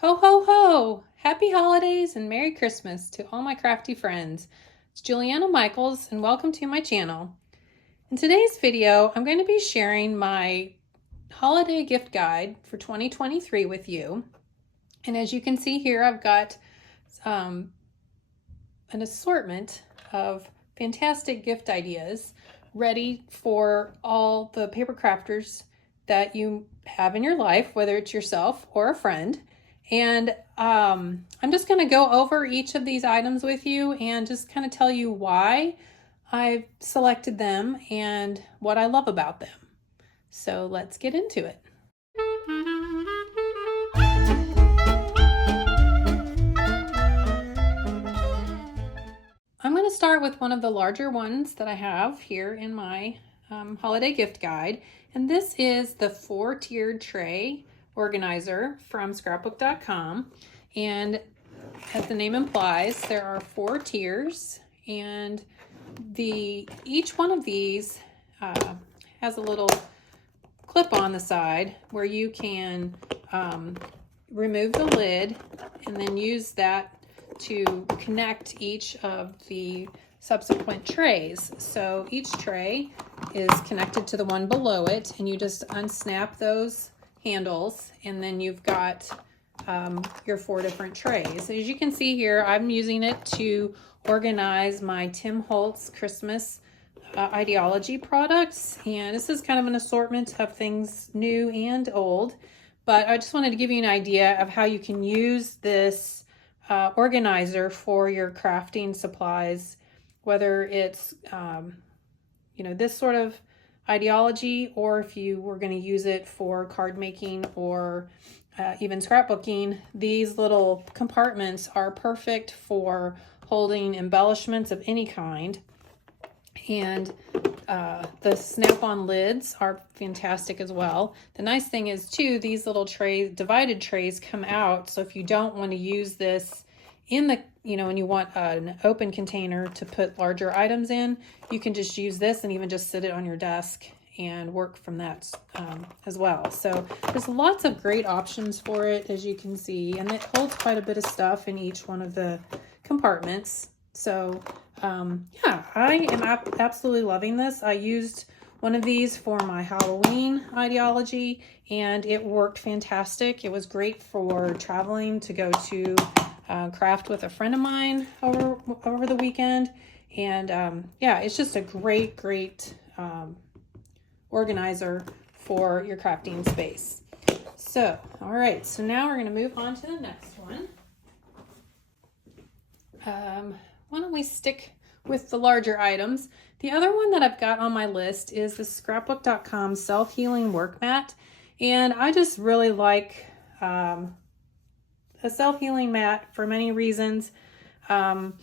Ho, ho, ho! Happy holidays and Merry Christmas to all my crafty friends. It's Juliana Michaels and welcome to my channel. In today's video, I'm going to be sharing my holiday gift guide for 2023 with you. And as you can see here, I've got an assortment of fantastic gift ideas ready for all the paper crafters that you have in your life, whether it's yourself or a friend. And I'm just going to go over each of these items with you and just kind of tell you why I've selected them and what I love about them. So let's get into it. I'm going to start with one of the larger ones that I have here in my holiday gift guide. And this is the 4-tiered tray organizer from Scrapbookcom. And as the name implies, there are 4 tiers, and each one of these has a little clip on the side where you can remove the lid and then use that to connect each of the subsequent trays. So each tray is connected to the one below it, and you just unsnap those handles, and then you've got your 4 different trays. As you can see here, I'm using it to organize my Tim Holtz Christmas ideology products, and this is kind of an assortment of things new and old, but I just wanted to give you an idea of how you can use this organizer for your crafting supplies, whether it's this sort of ideology, or if you were going to use it for card making or even scrapbooking. These little compartments are perfect for holding embellishments of any kind, and the snap-on lids are fantastic as well. The nice thing is too, these little trays, divided trays, come out, so if you don't want to use this in the, when you want an open container to put larger items in, you can just use this and even just sit it on your desk and work from that as well. So there's lots of great options for it, as you can see, and it holds quite a bit of stuff in each one of the compartments. So yeah, I am absolutely loving this. I used one of these for my Halloween ideology, and it worked fantastic. It was great for traveling to go to craft with a friend of mine over the weekend. And yeah, it's just a great organizer for your crafting space. So, all right, so now we're going to move on to the next one. Why don't we stick with the larger items? The other one that I've got on my list is the Scrapbookcom SelfHealing work mat. And I just really like a self-healing mat for many reasons. But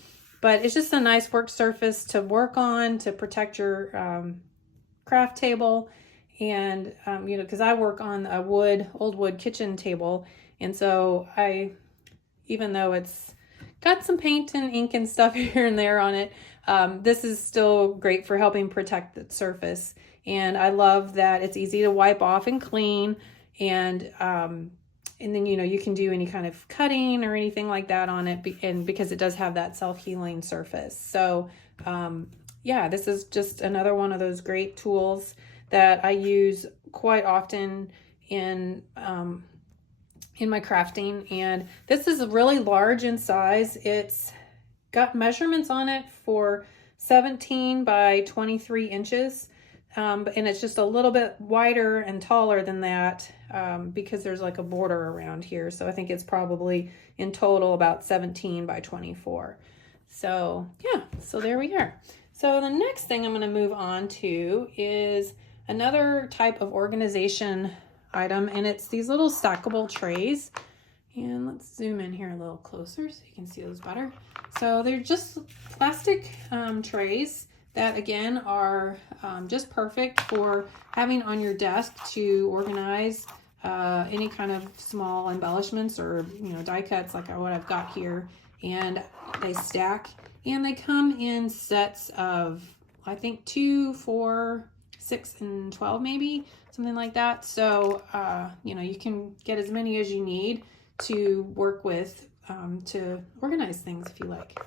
it's just a nice work surface to work on, to protect your craft table. And, because I work on a old wood kitchen table. And so even though it's got some paint and ink and stuff here and there on it, this is still great for helping protect the surface. And I love that it's easy to wipe off and clean, and then you can do any kind of cutting or anything like that on it, and because it does have that self-healing surface. So yeah, this is just another one of those great tools that I use quite often in my crafting. And this is really large in size. It's got measurements on it for 17 by 23 inches. And it's just a little bit wider and taller than that because there's like a border around here. So I think it's probably in total about 17 by 24. So yeah, so there we are. So the next thing I'm going to move on to is another type of organization item, and it's these little stackable trays. And let's zoom in here a little closer so you can see those better. So they're just plastic trays that again are just perfect for having on your desk to organize any kind of small embellishments or die cuts like what I've got here. And they stack, and they come in sets of, I think, 2, 4, 6, and 12 maybe, something like that. So you can get as many as you need to work with to organize things if you like.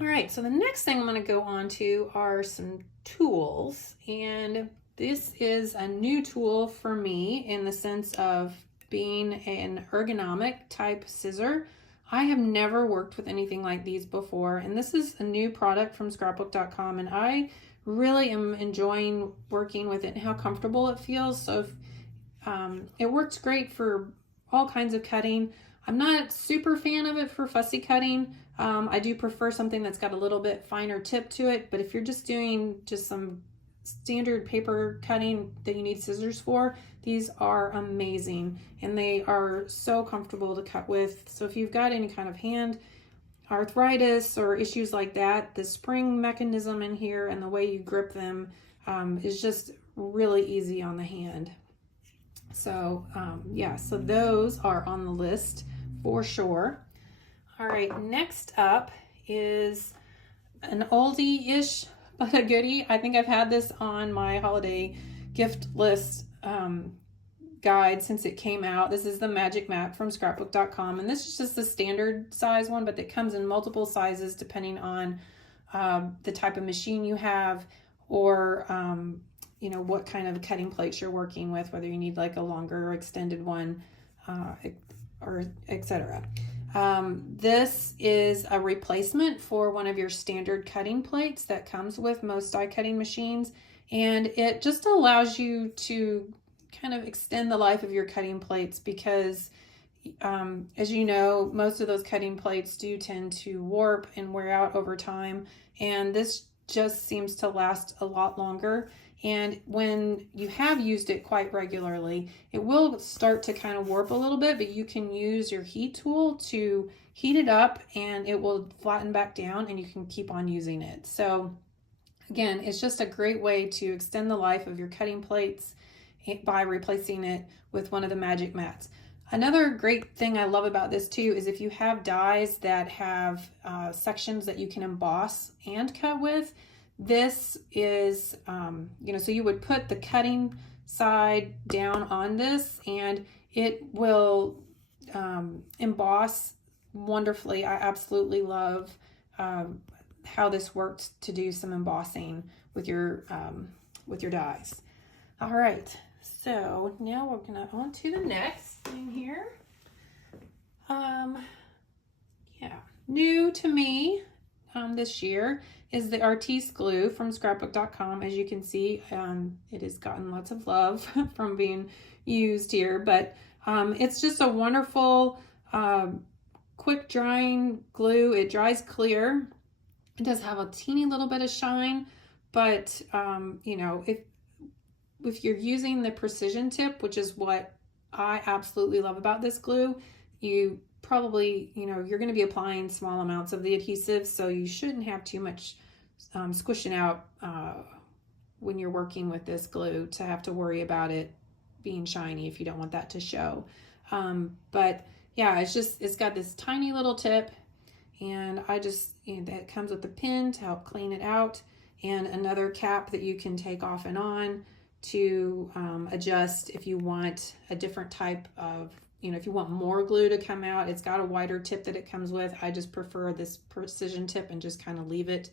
All right, so the next thing I'm going to go on to are some tools, and this is a new tool for me in the sense of being an ergonomic type scissor. I have never worked with anything like these before, and this is a new product from Scrapbook.com, and I really am enjoying working with it and how comfortable it feels. So if, it works great for all kinds of cutting. I'm not super fan of it for fussy cutting. I do prefer something that's got a little bit finer tip to it, but if you're just doing just some standard paper cutting that you need scissors for, these are amazing, and they are so comfortable to cut with. So if you've got any kind of hand arthritis or issues like that, the spring mechanism in here and the way you grip them is just really easy on the hand. So yeah, so those are on the list for sure. All right, next up is an oldie-ish but a goodie. I think I've had this on my holiday gift list guide since it came out. This is the Magic Mat from Scrapbook.com, and this is just the standard size one, but it comes in multiple sizes depending on the type of machine you have, or you know, what kind of cutting plates you're working with, whether you need like a longer or extended one, or etc. This is a replacement for one of your standard cutting plates that comes with most die cutting machines, and it just allows you to kind of extend the life of your cutting plates because as you know, most of those cutting plates do tend to warp and wear out over time, and this just seems to last a lot longer. And when you have used it quite regularly, it will start to kind of warp a little bit, but you can use your heat tool to heat it up and it will flatten back down and you can keep on using it. So again, it's just a great way to extend the life of your cutting plates by replacing it with one of the Magic Mats. Another great thing I love about this too is if you have dies that have sections that you can emboss and cut with, this is, you know, so you would put the cutting side down on this and it will emboss wonderfully. I absolutely love how this works to do some embossing with your dies. All right, so now we're gonna on to the next thing here. Yeah, new to me this year is the Artiste glue from Scrapbook.com. As you can see, it has gotten lots of love from being used here, but it's just a wonderful quick drying glue. It dries clear. It does have a teeny little bit of shine, but you know, if you're using the precision tip, which is what I absolutely love about this glue, you probably, you know, you're going to be applying small amounts of the adhesive, so you shouldn't have too much squishing out when you're working with this glue to have to worry about it being shiny if you don't want that to show. But yeah, it's got this tiny little tip, and it comes with a pin to help clean it out, and another cap that you can take off and on to adjust if you want a different type of, you know, if you want more glue to come out. It's got a wider tip that it comes with. I just prefer this precision tip and just kind of leave it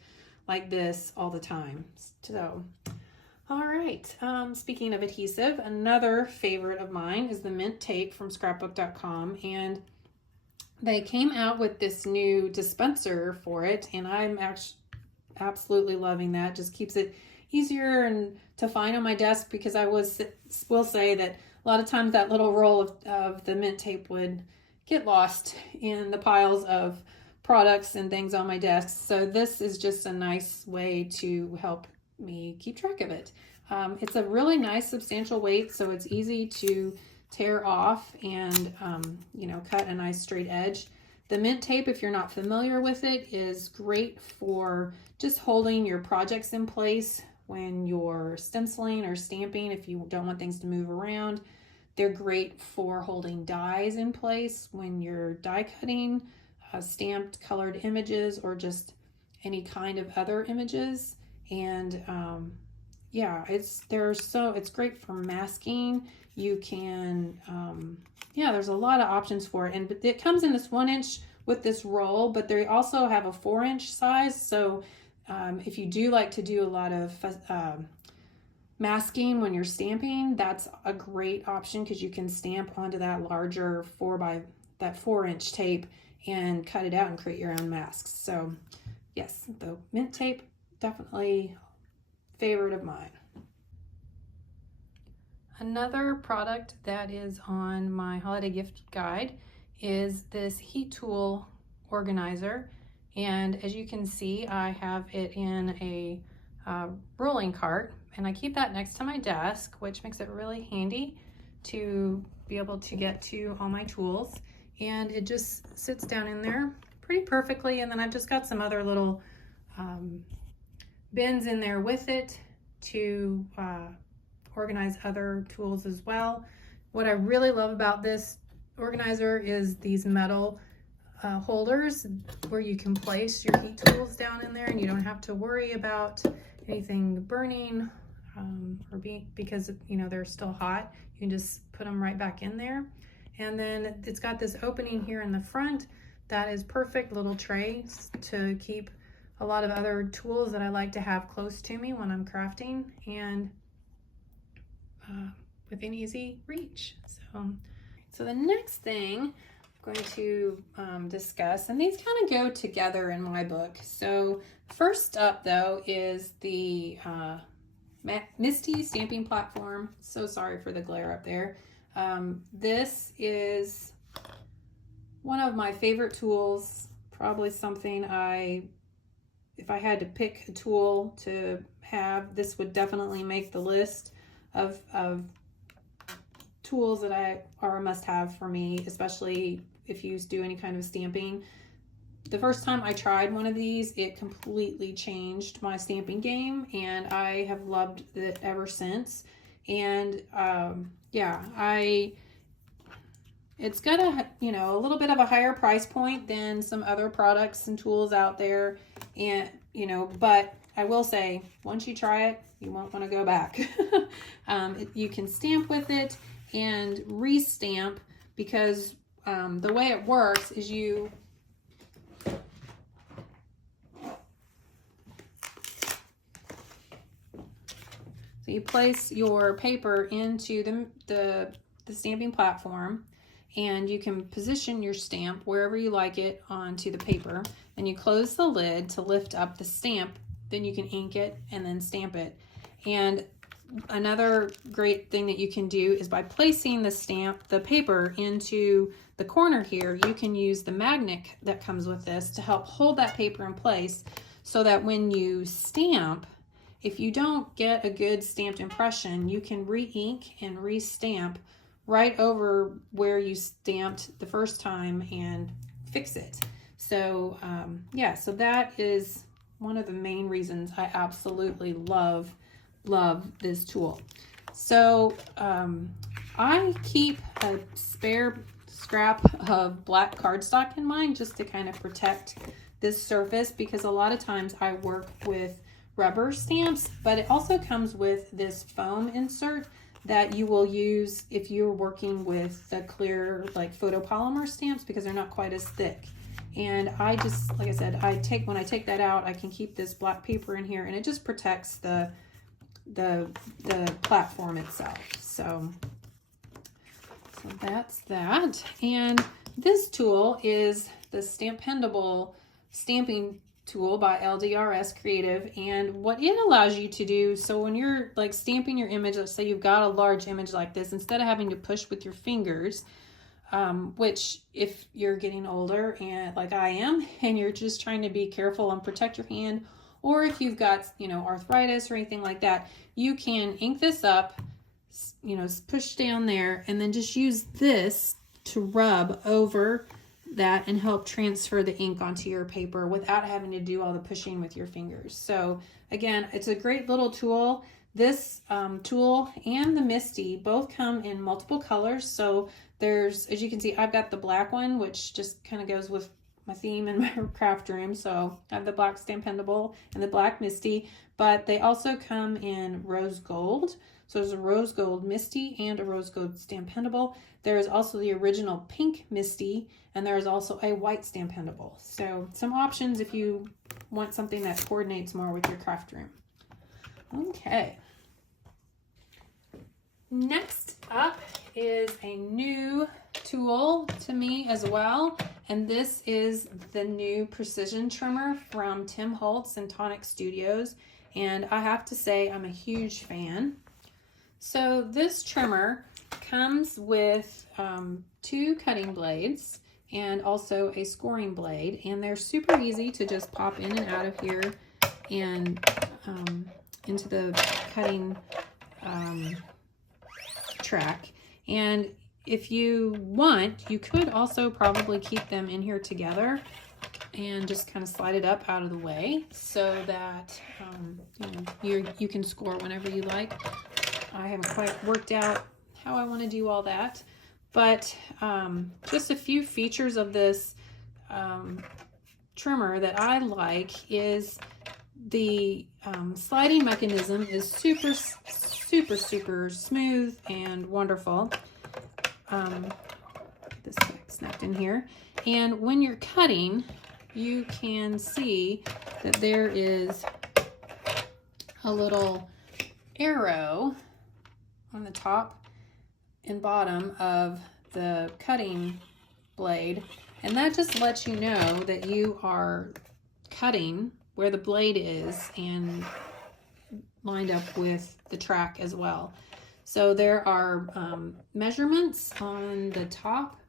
like this all the time. So, all right, speaking of adhesive, another favorite of mine is the mint tape from Scrapbook.com, and they came out with this new dispenser for it, and I'm actually absolutely loving that. Just keeps it easier and to find on my desk, because I will say that a lot of times that little roll of the mint tape would get lost in the piles of products and things on my desk. So this is just a nice way to help me keep track of it. It's a really nice substantial weight, so it's easy to tear off and you know, cut a nice straight edge. The mint tape, if you're not familiar with it, is great for just holding your projects in place when you're stenciling or stamping. If you don't want things to move around, they're great for holding dies in place when you're die cutting stamped colored images or just any kind of other images. And yeah, it's great for masking. You can yeah, there's a lot of options for it. And it comes in this 1-inch with this roll, but they also have a 4-inch size. So if you do like to do a lot of masking when you're stamping, that's a great option because you can stamp onto that larger 4-inch tape and cut it out and create your own masks. So yes, the mint tape, definitely favorite of mine. Another product that is on my holiday gift guide is this heat tool organizer. And as you can see, I have it in a rolling cart, and I keep that next to my desk, which makes it really handy to be able to get to all my tools. And it just sits down in there pretty perfectly. And then I've just got some other little bins in there with it to organize other tools as well. What I really love about this organizer is these metal holders where you can place your heat tools down in there, and you don't have to worry about anything burning or because you know they're still hot. You can just put them right back in there. And then it's got this opening here in the front that is perfect little trays to keep a lot of other tools that I like to have close to me when I'm crafting, and within easy reach. So the next thing I'm going to discuss, and these kind of go together in my book. So first up though is the MISTI stamping platform. So sorry for the glare up there. This is one of my favorite tools, probably something if I had to pick a tool to have, this would definitely make the list of tools that are a must-have for me, especially if you do any kind of stamping. The first time I tried one of these, it completely changed my stamping game, and I have loved it ever since. And yeah, it's got a little bit of a higher price point than some other products and tools out there, and but I will say, once you try it, you won't want to go back. You can stamp with it and re-stamp, because the way it works is you place your paper into the stamping platform, and you can position your stamp wherever you like it onto the paper, and you close the lid to lift up the stamp. Then you can ink it and then stamp it. And another great thing that you can do is by placing the paper into the corner here, you can use the magnet that comes with this to help hold that paper in place, so that when you stamp, if you don't get a good stamped impression, you can re-ink and re-stamp right over where you stamped the first time and fix it. So yeah, so that is one of the main reasons I absolutely love this tool. So I keep a spare scrap of black cardstock in mine just to kind of protect this surface, because a lot of times I work with rubber stamps, but it also comes with this foam insert that you will use if you're working with the clear like photopolymer stamps, because they're not quite as thick. And I just, like I said, when I take that out, I can keep this black paper in here, and it just protects the platform itself. So that's that. And this tool is the Stampendable stamping tool by LDRS Creative. And what it allows you to do, so when you're like stamping your image, let's say you've got a large image like this, instead of having to push with your fingers, which if you're getting older and like I am, and you're just trying to be careful and protect your hand, or if you've got arthritis or anything like that, you can ink this up, push down there, and then just use this to rub over that and help transfer the ink onto your paper without having to do all the pushing with your fingers. So again, it's a great little tool. This tool and the MISTI both come in multiple colors. So there's, as you can see, I've got the black one, which just kind of goes with my theme in my craft room. So I have the black Stampendable and the black MISTI, but they also come in rose gold, So there's a rose gold MISTI and a rose gold Stampendable. There is also the original pink MISTI, and there is also a white Stampendable. So some options if you want something that coordinates more with your craft room. Okay. Next up is a new tool to me as well, and this is the new precision trimmer from Tim Holtz and Tonic Studios, and I have to say I'm a huge fan. So this trimmer comes with 2 cutting blades and also a scoring blade, and they're super easy to just pop in and out of here and into the cutting track. And if you want, you could also probably keep them in here together and just kind of slide it up out of the way so that you can score whenever you like. I haven't quite worked out how I want to do all that, but just a few features of this trimmer that I like is the sliding mechanism is super smooth and wonderful. This back snapped in here, and when you're cutting, you can see that there is a little arrow on the top and bottom of the cutting blade, and that just lets you know that you are cutting where the blade is and lined up with the track as well. So there are measurements on the top,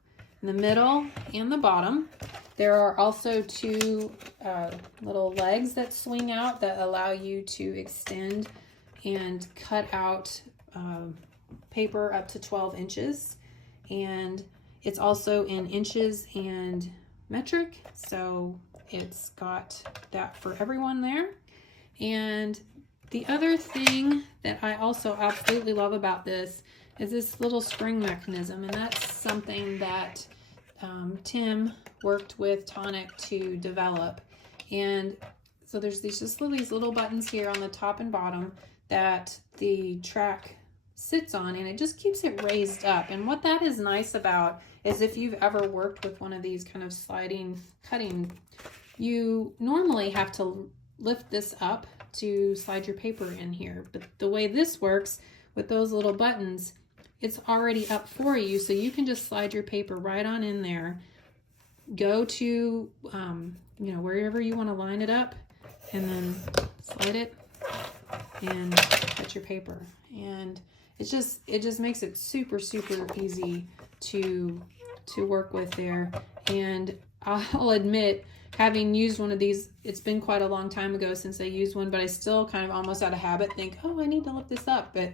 in the middle, and the bottom. There are also 2 little legs that swing out that allow you to extend and cut out paper up to 12 inches. And it's also in inches and metric, so it's got that for everyone there. And the other thing that I also absolutely love about this is this little spring mechanism, and that's something that Tim worked with Tonic to develop. And so there's these little buttons here on the top and bottom that the track sits on, and it just keeps it raised up. And what that is nice about is if you've ever worked with one of these kind of sliding cutting, you normally have to lift this up to slide your paper in here. But the way this works with those little buttons, it's already up for you, so you can just slide your paper right on in there, go to wherever you want to line it up, and then slide it and cut your paper. And it just makes it super easy to work with there. And I'll admit, having used one of these, it's been quite a long time ago since I used one, but I still kind of almost out of habit think, oh, I need to lift this up. But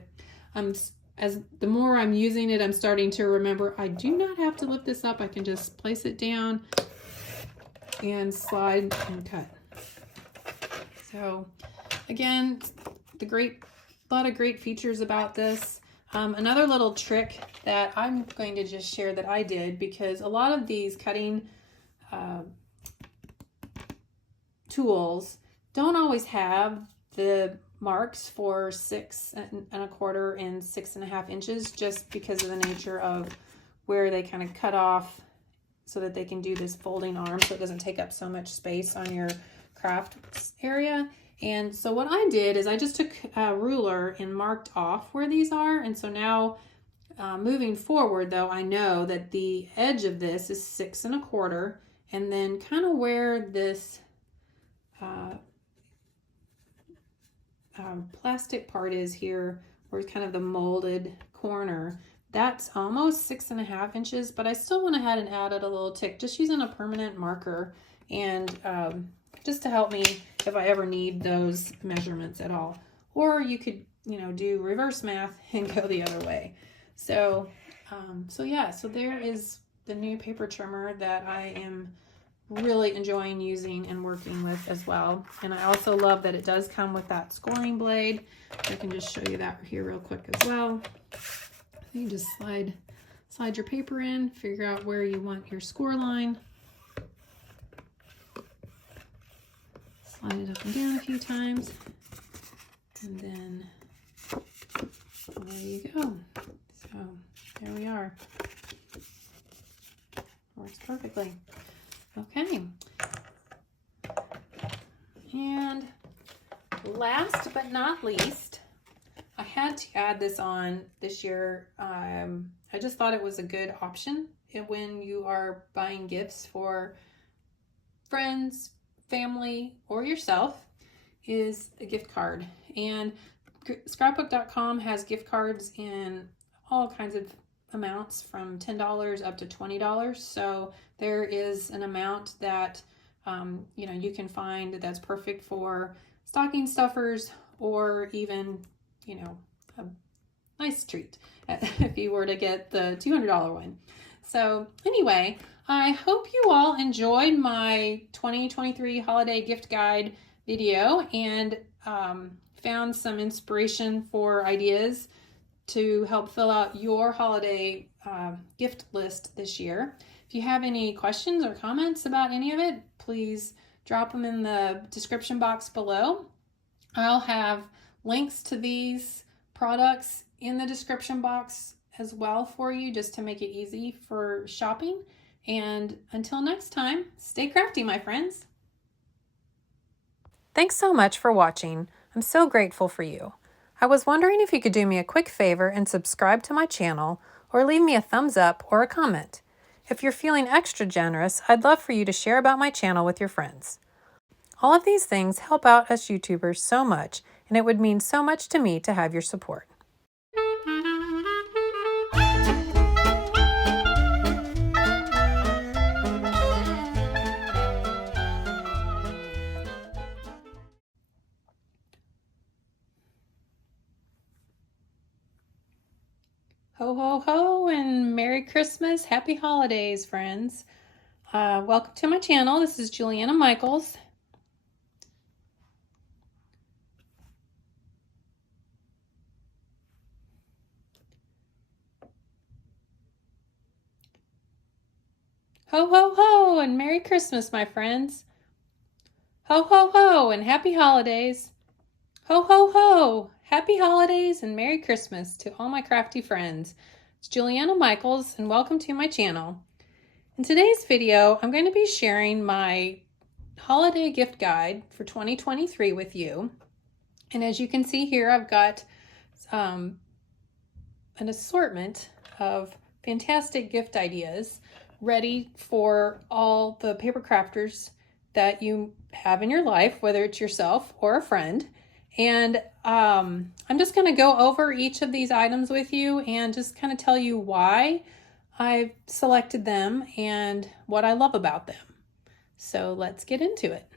the more I'm using it, I'm starting to remember I do not have to lift this up. I can just place it down and slide and cut. So again, a lot of great features about this. Another little trick that I'm going to just share that I did, because a lot of these cutting tools don't always have the marks for 6 1/4 and 6 1/2 inches, just because of the nature of where they kind of cut off so that they can do this folding arm so it doesn't take up so much space on your craft area. And so what I did is I just took a ruler and marked off where these are. And so now moving forward, though, I know that the edge of this is 6 1/4, and then kind of where this plastic part is here, where kind of the molded corner, that's almost 6 1/2 inches, but I still went ahead and added a little tick, just using a permanent marker, and just to help me if I ever need those measurements at all. Or you could, do reverse math and go the other way. So so there is the new paper trimmer that I am really enjoying using and working with as well. And I also love that it does come with that scoring blade. I can just show you that here real quick as well. You just slide your paper in, figure out where you want your score line, slide it up and down a few times, and then There you go. So there we are. Works perfectly. Okay. And last but not least, I had to add this on this year. I just thought it was a good option when you are buying gifts for friends, family, or yourself, is a gift card. And Scrapbook.com has gift cards in all kinds of amounts from $10 up to $20. So there is an amount that you can find that's perfect for stocking stuffers, or even a nice treat if you were to get the $200 one. So anyway, I hope you all enjoyed my 2023 holiday gift guide video and found some inspiration for ideas to help fill out your holiday gift list this year. If you have any questions or comments about any of it, please drop them in the description box below. I'll have links to these products in the description box as well for you, just to make it easy for shopping. And until next time, stay crafty, my friends. Thanks so much for watching. I'm so grateful for you. I was wondering if you could do me a quick favor and subscribe to my channel, or leave me a thumbs up or a comment. If you're feeling extra generous, I'd love for you to share about my channel with your friends. All of these things help out us YouTubers so much, and it would mean so much to me to have your support. Ho, ho, ho, and Merry Christmas. Happy holidays, friends. Welcome to my channel. This is Juliana Michaels. Ho, ho, ho, and Merry Christmas, my friends. Ho, ho, ho, and happy holidays. Ho, ho, ho. Happy holidays and Merry Christmas to all my crafty friends. It's Juliana Michaels, and welcome to my channel. In today's video, I'm going to be sharing my holiday gift guide for 2023 with you. And as you can see here, I've got an assortment of fantastic gift ideas ready for all the paper crafters that you have in your life, whether it's yourself or a friend. And I'm just going to go over each of these items with you and just kind of tell you why I've selected them and what I love about them. So let's get into it.